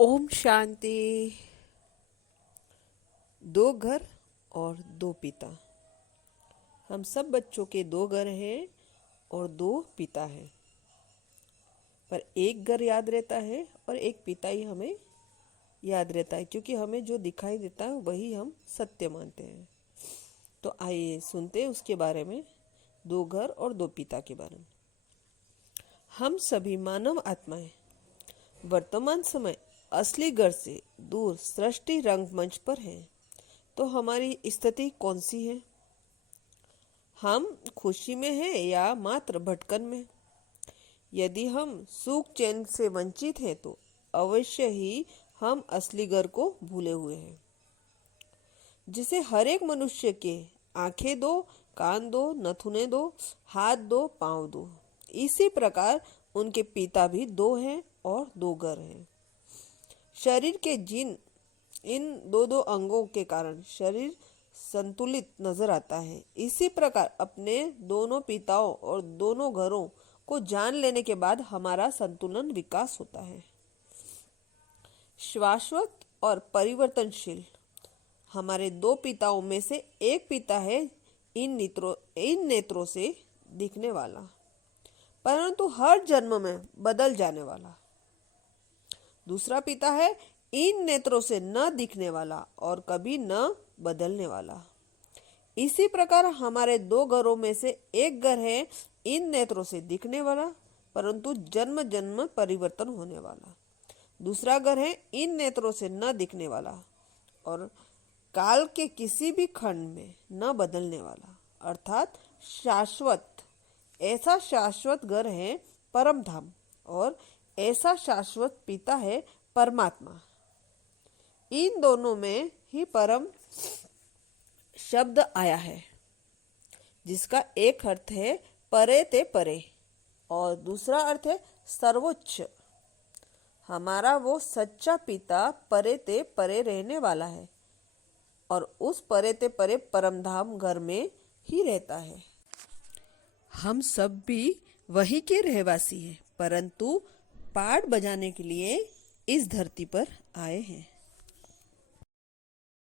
ओम शांति। दो घर और दो पिता। हम सब बच्चों के दो घर हैं और दो पिता हैं, पर एक घर याद रहता है और एक पिता ही हमें याद रहता है, क्योंकि हमें जो दिखाई देता है वही हम सत्य मानते हैं। तो आइए सुनते हैं उसके बारे में, दो घर और दो पिता के बारे में। हम सभी मानव आत्माएं वर्तमान समय असली घर से दूर सृष्टि रंगमंच पर हैं। तो हमारी स्थिति कौन सी है? हम खुशी में हैं या मात्र भटकन में? यदि हम सुख चैन से वंचित हैं तो अवश्य ही हम असली घर को भूले हुए हैं, जिसे हर एक मनुष्य के आंखें दो, कान दो, नथुने दो, हाथ दो, पांव दो। इसी प्रकार उनके पिता भी दो हैं और दो घर हैं। शरीर के इन दो दो अंगों के कारण शरीर संतुलित नजर आता है। इसी प्रकार अपने दोनों पिताओं और दोनों घरों को जान लेने के बाद हमारा संतुलन विकास होता है। शाश्वत और परिवर्तनशील हमारे दो पिताओं में से एक पिता है इन नेत्रों से दिखने वाला, परंतु हर जन्म में बदल जाने वाला। दूसरा पिता है इन नेत्रों से न दिखने वाला और कभी न बदलने वाला। इसी प्रकार हमारे दो घरों में से एक घर है इन नेत्रों से दिखने वाला, परंतु जन्म जन्म परिवर्तन होने वाला। दूसरा घर है इन नेत्रों से न दिखने वाला और काल के किसी भी खंड में न बदलने वाला, अर्थात शाश्वत। ऐसा शाश्वत घर है परम धाम और ऐसा शाश्वत पिता है परमात्मा। इन दोनों में ही परम शब्द आया है, जिसका एक अर्थ है परे ते परे और दूसरा अर्थ है सर्वोच्च। हमारा वो सच्चा पिता परे ते परे रहने वाला है और उस परे ते परे परमधाम घर में ही रहता है। हम सब भी वही के रहवासी हैं, परंतु पाठ बजाने के लिए इस धरती पर आए हैं।